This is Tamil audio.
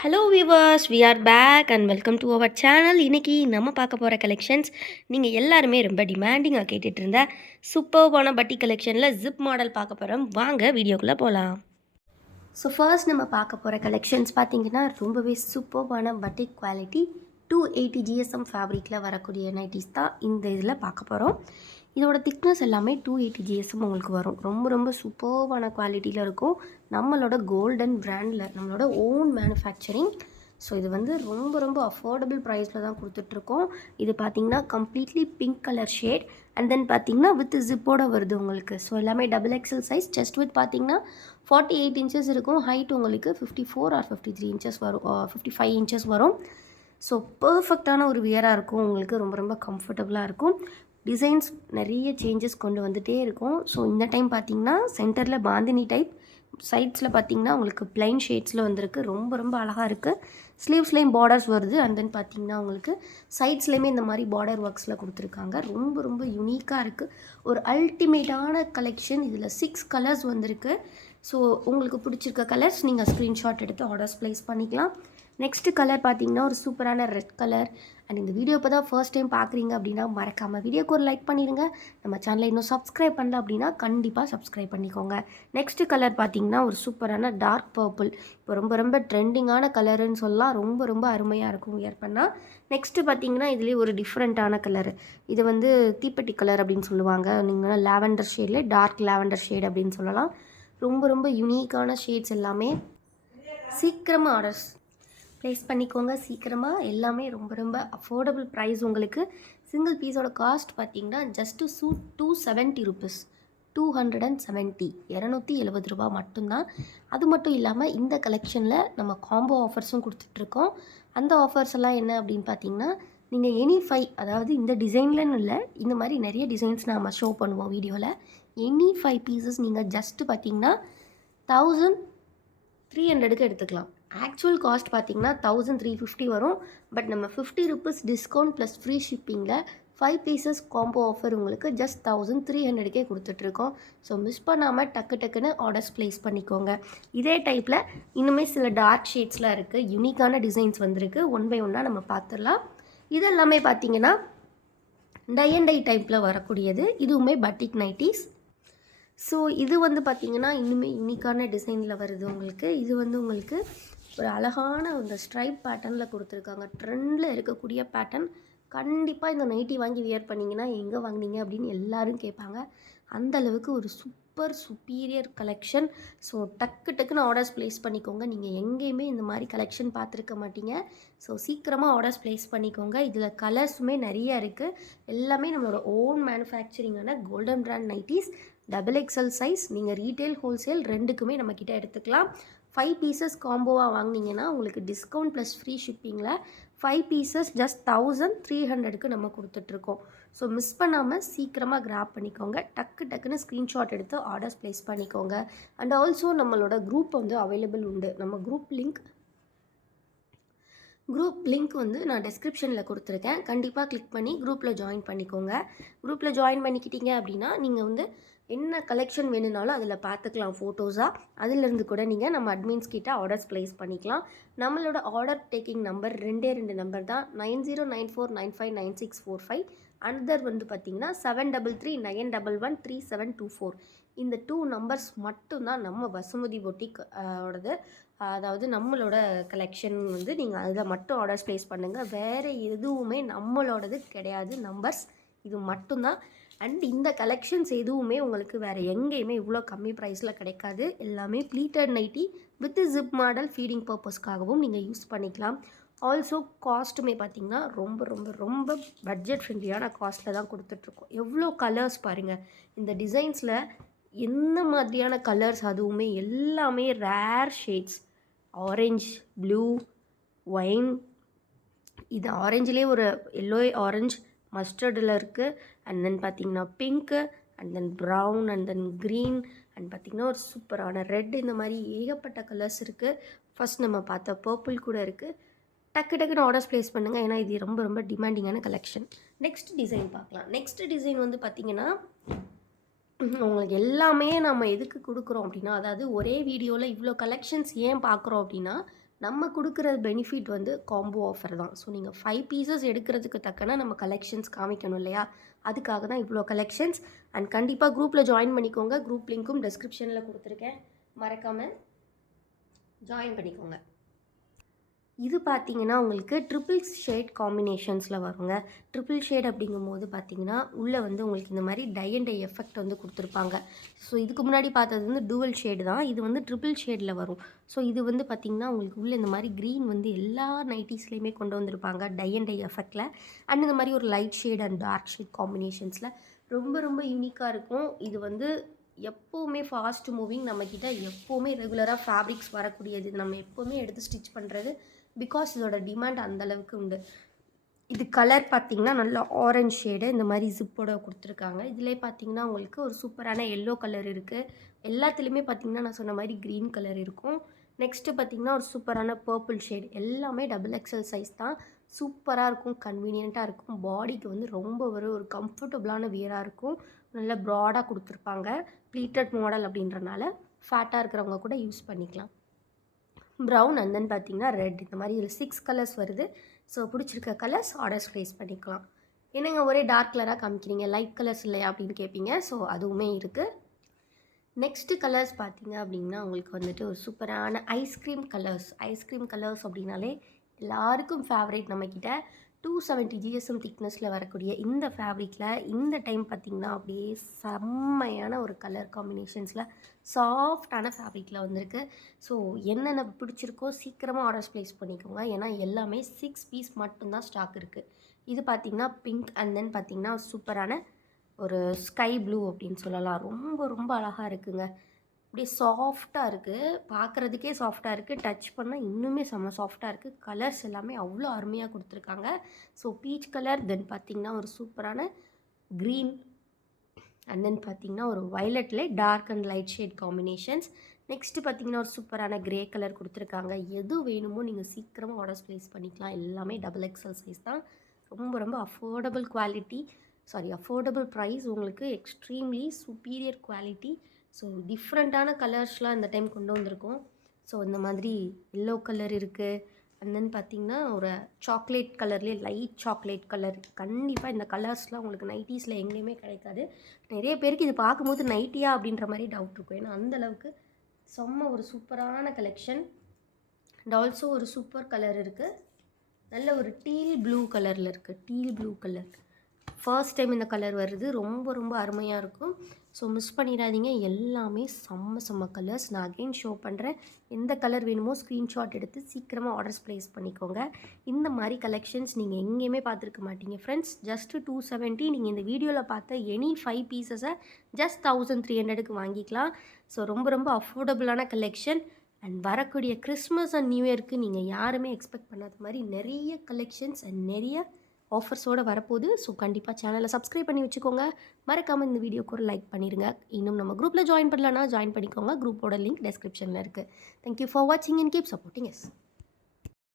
Hello viewers, we are back and welcome to our channel. இன்றைக்கி நம்ம பார்க்க போகிற கலெக்ஷன்ஸ் நீங்கள் எல்லாருமே ரொம்ப டிமாண்டிங்காக கேட்டுட்டு இருந்த சூப்பர்பான பட்டி கலெக்ஷனில் ஜிப் மாடல் பார்க்க போகிறோம். வாங்க வீடியோக்குள்ளே போகலாம். ஸோ ஃபர்ஸ்ட் நம்ம பார்க்க போகிற கலெக்ஷன்ஸ் பார்த்தீங்கன்னா ரொம்பவே சூப்பர்பான பட்டிக் குவாலிட்டி 280 GSM ஃபேப்ரிக்கில் வரக்கூடிய நைட்டிஸ் தான் இந்த இதில் பார்க்க போகிறோம். இதோட திக்னஸ் எல்லாமே 280 GSM உங்களுக்கு வரும். ரொம்ப ரொம்ப சூப்பர்பான குவாலிட்டியில் இருக்கும். நம்மளோட கோல்டன் பிராண்டில் நம்மளோட ஓன் மேனுஃபேக்சரிங். ஸோ இது வந்து ரொம்ப ரொம்ப அஃபோர்டபுள் ப்ரைஸில் தான் கொடுத்துட்ருக்கோம். இது பார்த்திங்கன்னா completely pink colour shade and then பார்த்திங்கன்னா வித் ஜிப்போட வருது உங்களுக்கு. ஸோ எல்லாமே double XL size. Chest with பார்த்திங்கன்னா 48 இன்ச்சஸ் இருக்கும். ஹைட் உங்களுக்கு 54 ஆர் 53 இன்ச்சஸ் வரும், 55 இன்ச்சஸ் வரும். ஸோ பர்ஃபெக்டான ஒரு வியராக இருக்கும் உங்களுக்கு. ரொம்ப ரொம்ப கம்ஃபர்டபுளாக இருக்கும். டிசைன்ஸ் நிறைய சேஞ்சஸ் கொண்டு வந்துகிட்டே இருக்கும். ஸோ இந்த டைம் பார்த்திங்கன்னா சென்டரில் பாந்தினி டைப், சைட்ஸில் பார்த்திங்கன்னா உங்களுக்கு பிளைன் ஷேட்ஸில் வந்திருக்கு. ரொம்ப ரொம்ப அழகாக இருக்குது. ஸ்லீவ்ஸ்லேயும் பார்டர்ஸ் வருது அண்ட் தென் பார்த்திங்கன்னா உங்களுக்கு சைட்ஸ்லேயுமே இந்த மாதிரி பார்டர் ஒர்க்ஸில் கொடுத்துருக்காங்க. ரொம்ப ரொம்ப யூனிக்காக இருக்குது. ஒரு அல்டிமேட்டான கலெக்ஷன். இதில் 6 கலர்ஸ் வந்திருக்கு. ஸோ உங்களுக்கு பிடிச்சிருக்க கலர்ஸ் நீங்கள் ஸ்க்ரீன்ஷாட் எடுத்து ஆர்டர்ஸ் ப்ளேஸ் பண்ணிக்கலாம். நெக்ஸ்ட்டு கலர் பார்த்திங்கன்னா ஒரு சூப்பரான ரெட் கலர். அண்ட் இந்த வீடியோ இப்போ தான் ஃபர்ஸ்ட் டைம் பார்க்குறீங்க அப்படின்னா மறக்காமல் வீடியோக்கு ஒரு லைக் பண்ணிடுங்க. நம்ம சேனலை இன்னும் சப்ஸ்கிரைப் பண்ணல அப்படின்னா கண்டிப்பாக சப்ஸ்கிரைப் பண்ணிக்கோங்க. நெக்ஸ்ட்டு கலர் பார்த்திங்கன்னா ஒரு சூப்பரான டார்க் பர்பிள். இப்போ ரொம்ப ரொம்ப ட்ரெண்டிங்கான கலருன்னு சொல்லலாம். ரொம்ப ரொம்ப அருமையாக இருக்கும் வியர் பண்ணால். நெக்ஸ்ட்டு பார்த்திங்கன்னா இதுலேயே ஒரு டிஃப்ரெண்ட்டான கலர். இது வந்து தீப்பெட்டி கலர் அப்படின்னு சொல்லுவாங்க. நீங்கள் லாவெண்டர் ஷேட்லேயே டார்க் லாவெண்டர் ஷேட் அப்படின்னு சொல்லலாம். ரொம்ப ரொம்ப யூனிக்கான ஷேட்ஸ் எல்லாமே. சீக்கிரமாக ஆர்டர்ஸ் ப்ளேஸ் பண்ணிக்கோங்க. சீக்கிரமாக எல்லாமே ரொம்ப ரொம்ப அஃபோர்டபுள் ப்ரைஸ் உங்களுக்கு. சிங்கிள் பீஸோட காஸ்ட் பார்த்திங்கன்னா ஜஸ்ட்டு 270 ருபீஸ். 270 270 மட்டும்தான். அது மட்டும் இல்லாமல் இந்த கலெக்ஷனில் நம்ம காம்போ ஆஃபர்ஸும் கொடுத்துட்ருக்கோம். அந்த ஆஃபர்ஸ் எல்லாம் என்ன அப்படின்னு பார்த்தீங்கன்னா, நீங்கள் எனி 5, அதாவது இந்த டிசைன்லன்னு இல்லை, இந்த மாதிரி நிறைய டிசைன்ஸ் நாம் ஷோ பண்ணுவோம் வீடியோவில். எனி 5 பீசஸ் நீங்கள் ஜஸ்ட்டு பார்த்திங்கன்னா 1300க்கு எடுத்துக்கலாம். ஆக்சுவல் காஸ்ட் பார்த்திங்கன்னா 1350 வரும். பட் நம்ம 50 ருபீஸ் டிஸ்கவுண்ட் ப்ளஸ் ஃப்ரீ ஷிப்பிங்கில் 5 பீசஸ் காம்போ ஆஃபர் உங்களுக்கு ஜஸ்ட் 1300க்கே கொடுத்துட்ருக்கோம். ஸோ மிஸ் பண்ணாமல் டக்குன்னு ஆர்டர்ஸ் ப்ளேஸ் பண்ணிக்கோங்க. இதே டைப்பில் இன்னுமே சில டார்க் ஷேட்ஸ்லாம் இருக்குது. யூனிக்கான டிசைன்ஸ் வந்திருக்கு. ஒன் பை ஒன்னாக நம்ம பார்த்துடலாம். இதெல்லாமே பார்த்திங்கன்னா டை அண்ட் டை டைப்பில் வரக்கூடியது. இதுவுமே பட்டிக் நைட்டிஸ். ஸோ இது வந்து பார்த்திங்கன்னா இன்னுமே யூனிக்கான டிசைனில் வருது உங்களுக்கு. இது வந்து உங்களுக்கு ஒரு அழகான அந்த ஸ்ட்ரைப் பேட்டர்னில் கொடுத்துருக்காங்க. ட்ரெண்டில் இருக்கக்கூடிய பேட்டர்ன். கண்டிப்பாக இந்த நைட்டி வாங்கி வியர் பண்ணிங்கன்னா எங்கே வாங்கினீங்க அப்படின்னு எல்லோரும் கேட்பாங்க. அந்தளவுக்கு ஒரு சூப்பர் சுப்பீரியர் கலெக்ஷன். ஸோ டக்குன்னு ஆர்டர்ஸ் ப்ளேஸ் பண்ணிக்கோங்க. நீங்கள் எங்கேயுமே இந்த மாதிரி கலெக்ஷன் பார்த்துருக்க மாட்டீங்க. ஸோ சீக்கிரமாக ஆர்டர்ஸ் ப்ளேஸ் பண்ணிக்கோங்க. இதில் கலர்ஸுமே நிறைய இருக்குது. எல்லாமே நம்மளோட ஓன் மேனுஃபேக்சரிங்கான golden brand nighties. Double XL size. நீங்கள் ரீட்டெயில் ஹோல்சேல் ரெண்டுக்குமே நம்மக்கிட்ட எடுத்துக்கலாம். 5 பீசஸ் காம்போவாக வாங்கினீங்கன்னா உங்களுக்கு டிஸ்கவுண்ட் ப்ளஸ் ஃப்ரீ ஷிப்பிங்கில் 5 பீசஸ் ஜஸ்ட் 1300க்கு நம்ம கொடுத்துட்ருக்கோம். ஸோ மிஸ் பண்ணாமல் சீக்கிரமாக கிராப் பண்ணிக்கோங்க. டக்குன்னு ஸ்க்ரீன்ஷாட் எடுத்து ஆர்டர்ஸ் ப்ளேஸ் பண்ணிக்கோங்க. அண்ட் ஆல்சோ நம்மளோட குரூப் வந்து அவைலபிள் உண்டு. நம்ம குரூப் லிங்க் வந்து நான் டிஸ்கிரிப்ஷனில் கொடுத்துருக்கேன். கண்டிப்பாக கிளிக் பண்ணி குரூப்பில் ஜாயின் பண்ணிக்கோங்க. குரூப்பில் ஜாயின் பண்ணிக்கிட்டீங்க அப்படின்னா நீங்கள் வந்து என்ன கலெக்ஷன் வேணும்னாலும் அதில் பார்த்துக்கலாம் ஃபோட்டோஸாக. அதிலிருந்து கூட நீங்கள் நம்ம அட்மின்ஸ் கிட்ட ஆர்டர்ஸ் ப்ளேஸ் பண்ணிக்கலாம். நம்மளோட ஆர்டர் டேக்கிங் நம்பர் 2 நம்பர் தான். 9094959645. அனதர் வந்து பார்த்திங்கன்னா 7339113724. இந்த 2 நம்பர்ஸ் மட்டும்தான் நம்ம வசுமதி பொட்டிக் ஓடது. அதாவது நம்மளோட கலெக்ஷன் வந்து நீங்கள் அதில் மட்டும் ஆர்டர்ஸ் ப்ளேஸ் பண்ணுங்கள். வேறு எதுவுமே நம்மளோடது கிடையாது. நம்பர்ஸ் இது மட்டும்தான். அண்ட் இந்த கலெக்ஷன்ஸ் எதுவுமே உங்களுக்கு வேறு எங்கேயுமே இவ்வளோ கம்மி ப்ரைஸில் கிடைக்காது. எல்லாமே pleated nighty with zip model feeding பர்பஸ்க்காகவும் நீங்கள் யூஸ் பண்ணிக்கலாம். ஆல்சோ காஸ்ட்டுமே பார்த்திங்கன்னா ரொம்ப ரொம்ப ரொம்ப பட்ஜெட் ஃப்ரெண்ட்லியான காஸ்ட்டில் தான் கொடுத்துட்ருக்கோம். எவ்வளோ கலர்ஸ் பாருங்கள். இந்த டிசைன்ஸில் என்ன மாதிரியான கலர்ஸ், அதுவுமே எல்லாமே rare shades. Orange, blue, wine, இது ஆரஞ்சிலே ஒரு எல்லோ ஆரஞ்ச் மஸ்டர்டில் இருக்குது. அண்ட் தென் பார்த்திங்கன்னா pink, and then brown, and then green, and பார்த்திங்கன்னா ஒரு சூப்பரான ரெட். இந்த மாதிரி ஏகப்பட்ட கலர்ஸ் இருக்குது. ஃபஸ்ட் நம்ம பார்த்த பர்பிள் கூட இருக்குது. டக்குன்னு ஆர்டர்ஸ் ப்ளேஸ் பண்ணுங்கள். ஏன்னா இது ரொம்ப ரொம்ப டிமாண்டிங்கான கலெக்ஷன். நெக்ஸ்ட் டிசைன் பார்க்கலாம். நெக்ஸ்ட் டிசைன் வந்து பார்த்திங்கன்னா உங்களுக்கு எல்லாமே நம்ம எதுக்கு கொடுக்குறோம் அப்படின்னா, அதாவது ஒரே வீடியோவில் இவ்வளோ கலெக்ஷன்ஸ் ஏன் பார்க்குறோம் அப்படின்னா, நம்ம குடுக்குற பெனிஃபிட் வந்து காம்போ ஆஃபர் தான். ஸோ நீங்கள் 5 பீசஸ் எடுக்கிறதுக்கு தக்கன நம்ம கலெக்ஷன்ஸ் காமிக்கணும் இல்லையா? அதுக்காக தான் இவ்வளோ கலெக்ஷன்ஸ். அண்ட் கண்டிப்பாக குரூப்பில் ஜாயின் பண்ணிக்கோங்க. குரூப் லிங்க்கும் டிஸ்கிரிப்ஷனில் கொடுத்துருக்கேன். மறக்காமல் ஜாயின் பண்ணிக்கோங்க. இது பார்த்தீங்கன்னா உங்களுக்கு ட்ரிபிள் ஷேட் காம்பினேஷன்ஸில் வருங்க. ட்ரிபிள் ஷேட் அப்படிங்கும்போது பார்த்தீங்கன்னா உள்ளே வந்து உங்களுக்கு இந்த மாதிரி டை அண்ட் டை எஃபெக்ட் வந்து கொடுத்துருப்பாங்க. ஸோ இதுக்கு முன்னாடி பார்த்தது வந்து டூவல் ஷேடு தான். இது வந்து ட்ரிபிள் ஷேடில் வரும். ஸோ இது வந்து பார்த்திங்கன்னா உங்களுக்கு உள்ளே இந்த மாதிரி க்ரீன் வந்து எல்லா நைட்டிஸ்லேயுமே கொண்டு வந்திருப்பாங்க டை அண்ட் டை எஃபெக்டில். அண்ட் இந்த மாதிரி ஒரு light shade and dark shade காம்பினேஷன்ஸில் ரொம்ப ரொம்ப யூனிக்காக இருக்கும். இது வந்து எப்போவுமே ஃபாஸ்ட் மூவிங், நம்மக்கிட்ட எப்போவுமே ரெகுலராக ஃபேப்ரிக்ஸ் வரக்கூடியது. இது நம்ம எப்போவுமே எடுத்து ஸ்டிச் பண்ணுறது. பிகாஸ் இதோட டிமாண்ட் அந்தளவுக்கு உண்டு. இது கலர் பார்த்திங்கன்னா நல்லா ஆரஞ்ச் ஷேடு இந்த மாதிரி ஜிப்போட கொடுத்துருக்காங்க. இதிலே பார்த்திங்கன்னா உங்களுக்கு ஒரு சூப்பரான எல்லோ கலர் இருக்குது. எல்லாத்துலேயுமே பார்த்திங்கன்னா நான் சொன்ன மாதிரி க்ரீன் கலர் இருக்கும். நெக்ஸ்ட்டு பார்த்திங்கன்னா ஒரு சூப்பரான பர்பிள் ஷேடு. எல்லாமே XXL சைஸ் தான். சூப்பராக இருக்கும், கன்வீனியண்ட்டாக இருக்கும். பாடிக்கு வந்து ரொம்ப ஒரு கம்ஃபர்டபுளான வியராக இருக்கும். நல்லா ப்ராடாக கொடுத்துருப்பாங்க. ப்ளீட்டட் மாடல் அப்படின்றனால ஃபேட்டாக இருக்கிறவங்க கூட யூஸ் பண்ணிக்கலாம். ப்ரௌன் அண்ட் தென் பார்த்திங்கன்னா ரெட், இந்த மாதிரி ஒரு 6 கலர்ஸ் வருது. ஸோ பிடிச்சிருக்க கலர்ஸ் ஆர்டர்ஸ் ப்ளேஸ் பண்ணிக்கலாம். என்னங்க ஒரே டார்க் கலராக காமிக்கிறீங்க, லைட் கலர்ஸ் இல்லையா அப்படின்னு கேட்பீங்க. ஸோ அதுவுமே இருக்குது. நெக்ஸ்ட்டு கலர்ஸ் பார்த்திங்க அப்படின்னா உங்களுக்கு வந்துட்டு ஒரு சூப்பரான ஐஸ்கிரீம் கலர்ஸ் அப்படின்னாலே எல்லாருக்கும் ஃபேவரேட். நம்மக்கிட்ட 270 GSM திக்னஸில் வரக்கூடிய இந்த ஃபேப்ரிக்கில் இந்த டைம் பார்த்திங்கன்னா அப்படியே செம்மையான ஒரு கலர் காம்பினேஷன்ஸில் சாஃப்டான ஃபேப்ரிக்கில் வந்திருக்கு. ஸோ என்னென்ன பிடிச்சிருக்கோ சீக்கிரமாக ஆர்டர்ஸ் ப்ளேஸ் பண்ணிக்கோங்க. ஏன்னா எல்லாமே 6 பீஸ் மட்டும்தான் ஸ்டாக் இருக்குது. இது பார்த்திங்கன்னா பிங்க் அண்ட் தென் பார்த்திங்கன்னா சூப்பரான ஒரு ஸ்கை ப்ளூ அப்படின்னு சொல்லலாம். ரொம்ப ரொம்ப அழகாக இருக்குங்க. அப்படியே சாஃப்டாக இருக்குது, பார்க்குறதுக்கே சாஃப்டாக இருக்குது, டச் பண்ணால் இன்னுமே செம்ம சாஃப்டாக இருக்குது. கலர்ஸ் எல்லாமே அவ்வளோ அருமையாக கொடுத்துருக்காங்க. ஸோ பீச் கலர், தென் பார்த்திங்கன்னா ஒரு சூப்பரான க்ரீன் அண்ட் தென் பார்த்திங்கன்னா ஒரு வயலட்லே dark and light shade combinations. Next பார்த்திங்கன்னா ஒரு சூப்பரான க்ரே கலர் கொடுத்துருக்காங்க. எது வேணுமோ நீங்கள் சீக்கிரமாக ஆர்டர்ஸ் ப்ளேஸ் பண்ணிக்கலாம். எல்லாமே XXL சைஸ் தான். ரொம்ப ரொம்ப அஃபோர்டபுள் ப்ரைஸ். உங்களுக்கு எக்ஸ்ட்ரீம்லி சுப்பீரியர் குவாலிட்டி. ஸோ டிஃப்ரெண்ட்டான கலர்ஸ்லாம் இந்த டைம் கொண்டு வந்திருக்கோம். ஸோ இந்த மாதிரி எல்லோ கலர் இருக்குது. அண்ட் தென் பார்த்திங்கன்னா ஒரு சாக்லேட் கலர்லேயே லைட் சாக்லேட் கலர். கண்டிப்பாக இந்த கலர்ஸ்லாம் உங்களுக்கு நைட்டிஸில் எங்கேயுமே கிடைக்காது. நிறைய பேருக்கு இது பார்க்கும்போது நைட்டியா அப்படின்ற மாதிரி டவுட் இருக்கும். ஏன்னா அந்தளவுக்கு செம்ம ஒரு சூப்பரான கலெக்ஷன். அண்ட் ஆல்சோ ஒரு சூப்பர் கலர் இருக்குது. நல்ல ஒரு டீல் ப்ளூ கலரில் இருக்குது. ஃபர்ஸ்ட் டைம் இந்த கலர் வருது. ரொம்ப ரொம்ப அருமையாக இருக்கும். ஸோ மிஸ் பண்ணிடாதீங்க. எல்லாமே செம்ம கலர்ஸ். நான் அகெயின் ஷோ பண்ணுறேன். எந்த கலர் வேணுமோ ஸ்க்ரீன்ஷாட் எடுத்து சீக்கிரமாக ஆர்டர்ஸ் ப்ளேஸ் பண்ணிக்கோங்க. இந்த மாதிரி கலெக்ஷன்ஸ் நீங்கள் எங்கேயுமே பார்த்துருக்க மாட்டீங்க ஃப்ரெண்ட்ஸ். ஜஸ்ட்டு 270. நீங்கள் இந்த வீடியோவில் பார்த்த எனி 5 பீசஸை ஜஸ்ட் 1300க்கு வாங்கிக்கலாம். ஸோ ரொம்ப ரொம்ப அஃபோர்டபுளான கலெக்ஷன். அண்ட் வரக்கூடிய கிறிஸ்மஸ் அண்ட் நியூ இயர்க்கு நீங்கள் யாருமே எக்ஸ்பெக்ட் பண்ணாத மாதிரி நிறைய கலெக்ஷன்ஸ் அண்ட் நிறைய ஆஃபர்ஸோடு வரப்போகுது. ஸோ கண்டிப்பாக சேனலை சப்ஸ்கிரைப் பண்ணி வச்சுக்கோங்க. மறக்காமல் இந்த வீடியோக்கு ஒரு லைக் பண்ணிடுங்க. இன்னும் நம்ம குரூப்பில் ஜாயின் பண்ணலன்னா ஜாயின் பண்ணிக்கோங்க. குரூப்போட லிங்க் டிஸ்கிரிப்ஷனில் இருக்குது. தேங்க்யூ ஃபார் வாட்சிங் அண்ட் கீப் சப்போர்ட்டிங் எஸ்.